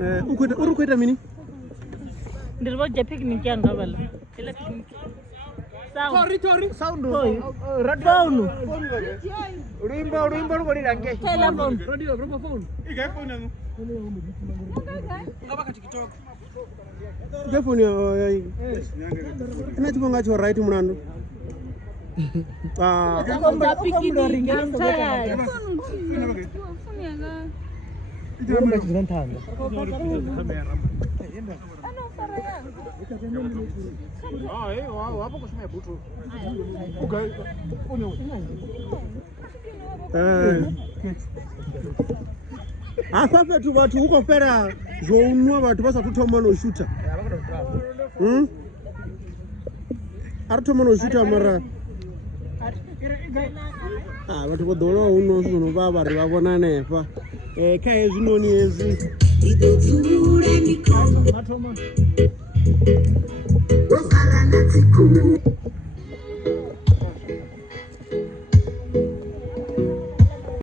uri kuita mini? Ndiri voja picnic yanga vala. Ile picnic. Tori. Sound. Phone. Ulimba rukoli lange. Tela phone. Radio, bro phone. Iga phone yangu. Ngaba ka TikTok. Iga phone ya. Ina chibonga cho right munando. Thokoza picnic. I'm tired. Phone yanga. Ina chizantanga. Wapo kushimia butu. Apa petu vatu ukofera zvounwa vatu vasatotoma noshuta. Aritoma noshuta mara. Vatu vodora uno zvinhu vavari vavona nepa. Kai zvinoni ezi. Atoma.